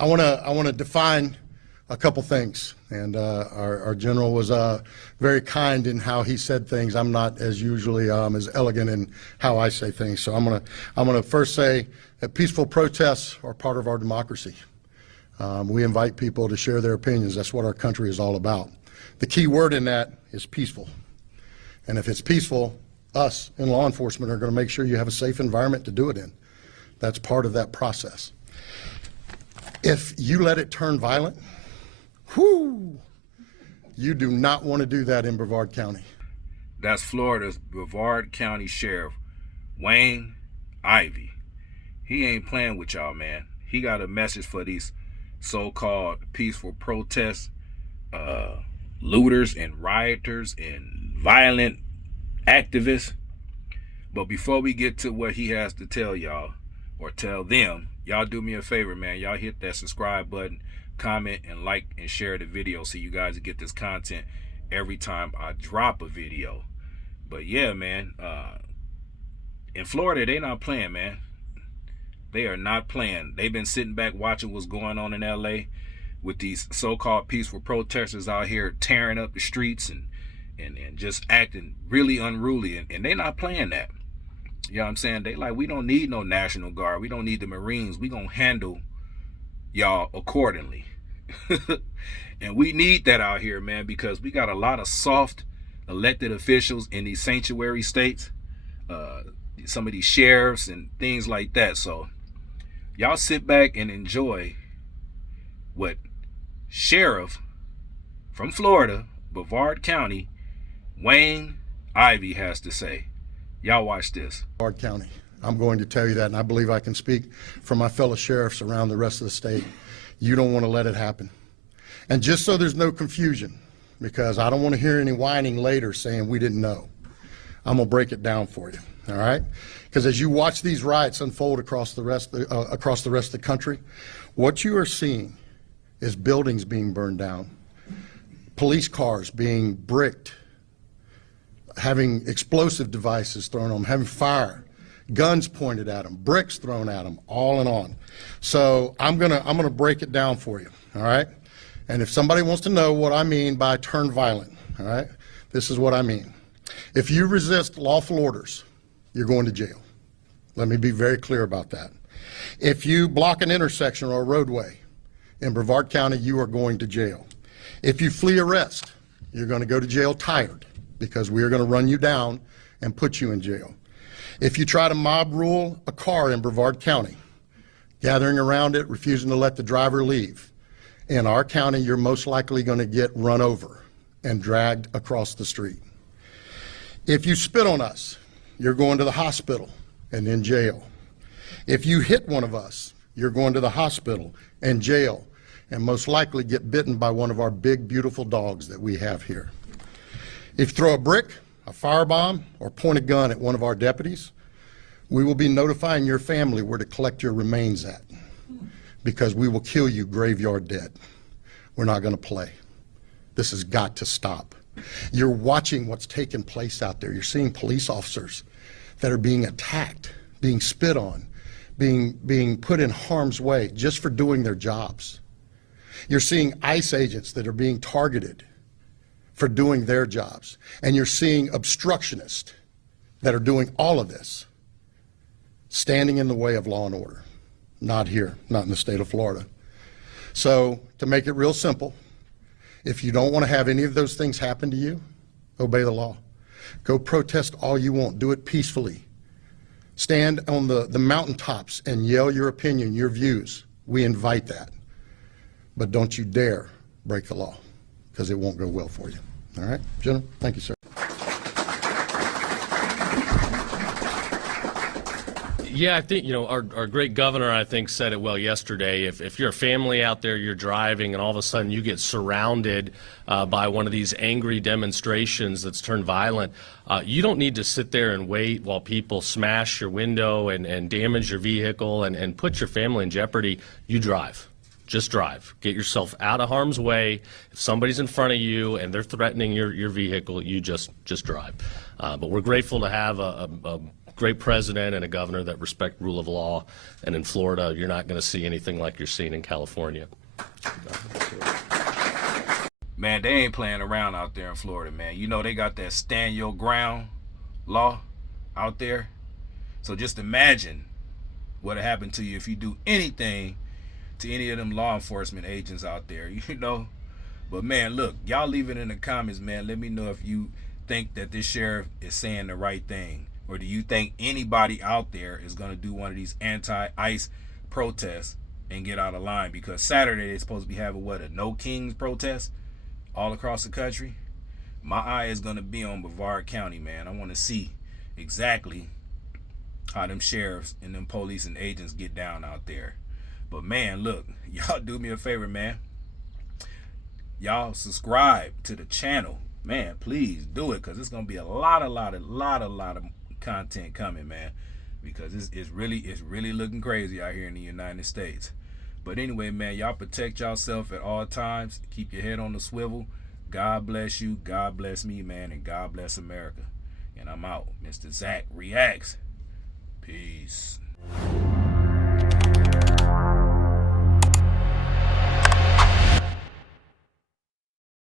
I want to define a couple things, and our general was very kind in how he said things. I'm not as usually as elegant in how I say things, so I'm gonna first say that peaceful protests are part of our democracy. We invite people to share their opinions. That's what our country is all about. The key word in that is peaceful, and if it's peaceful, us in law enforcement are going to make sure you have a safe environment to do it in. That's part of that process. If you let it turn violent, whoo, you do not want to do that in Brevard County. That's Florida's Brevard County Sheriff, Wayne Ivey. He ain't playing with y'all, man. He got a message for these so-called peaceful protests, looters and rioters and violent activists. But before we get to what he has to tell y'all, or tell them, y'all do me a favor, man. Y'all hit that subscribe button, comment, and like and share the video so you guys get this content every time I drop a video. But yeah, man, in Florida, they not playing, man. They are not playing. They've been sitting back watching what's going on in LA with these so-called peaceful protesters out here tearing up the streets and just acting really unruly, and they not playing that. You know what I'm saying? They like, we don't need no National Guard. We don't need the Marines. We gonna handle y'all accordingly. And we need that out here, man, because we got a lot of soft elected officials in these sanctuary states, some of these sheriffs and things like that. So y'all sit back and enjoy what Sheriff from Florida, Brevard County, Wayne Ivey has to say. Y'all watch this. Brevard County. I'm going to tell you that, and I believe I can speak for my fellow sheriffs around the rest of the state. You don't want to let it happen. And just so there's no confusion, because I don't want to hear any whining later saying we didn't know, I'm going to break it down for you, all right? Because as you watch these riots unfold across the rest of the country, what you are seeing is buildings being burned down, police cars being bricked, having explosive devices thrown on them, having fire, guns pointed at them, bricks thrown at them, all and on. So I'm gonna break it down for you, all right? And if somebody wants to know what I mean by turn violent, all right, this is what I mean. If you resist lawful orders, you're going to jail. Let me be very clear about that. If you block an intersection or a roadway in Brevard County, you are going to jail. If you flee arrest, you're going to go to jail tired, because we are going to run you down and put you in jail. If you try to mob rule a car in Brevard County, gathering around it, refusing to let the driver leave, in our county, you're most likely going to get run over and dragged across the street. If you spit on us, you're going to the hospital and in jail. If you hit one of us, you're going to the hospital and jail, and most likely get bitten by one of our big, beautiful dogs that we have here. If you throw a brick, a firebomb, or point a gun at one of our deputies, we will be notifying your family where to collect your remains at, because we will kill you graveyard dead. We're not going to play. This has got to stop. You're watching what's taking place out there. You're seeing police officers that are being attacked, being spit on, being put in harm's way just for doing their jobs. You're seeing ICE agents that are being targeted for doing their jobs. And you're seeing obstructionists that are doing all of this, standing in the way of law and order. Not here, not in the state of Florida. So to make it real simple, if you don't want to have any of those things happen to you, obey the law. Go protest all you want. Do it peacefully. Stand on the mountaintops and yell your opinion, your views. We invite that. But don't you dare break the law, because it won't go well for you. All right, General? Thank you, sir. Yeah, I think, our great governor, I think, said it well yesterday. If you're a family out there, you're driving, and all of a sudden you get surrounded by one of these angry demonstrations that's turned violent, you don't need to sit there and wait while people smash your window and damage your vehicle and put your family in jeopardy. You drive. Just drive. Get yourself out of harm's way. If somebody's in front of you and they're threatening your vehicle, you just drive. But we're grateful to have a great president and a governor that respect rule of law. And in Florida, you're not going to see anything like you're seeing in California. Man, they ain't playing around out there in Florida, man. You know they got that stand your ground law out there. So just imagine what'll happen to you if you do anything to any of them law enforcement agents out there, you know. But man, look, y'all leave it in the comments, man. Let me know if you think that this sheriff is saying the right thing, or do you think anybody out there is going to do one of these anti-ICE protests and get out of line? Because Saturday they're supposed to be having what, a no kings protest all across the country. My eye is going to be on Brevard County, man. I want to see exactly how them sheriffs and them police and agents get down out there. But man, look, y'all do me a favor, man. Y'all subscribe to the channel, man. Please do it, because it's gonna be a lot of content coming, man. Because it's really looking crazy out here in the United States. But anyway, man, y'all protect yourself at all times. Keep your head on the swivel. God bless you. God bless me, man, and God bless America. And I'm out. Mr. Zach Reacts. Peace.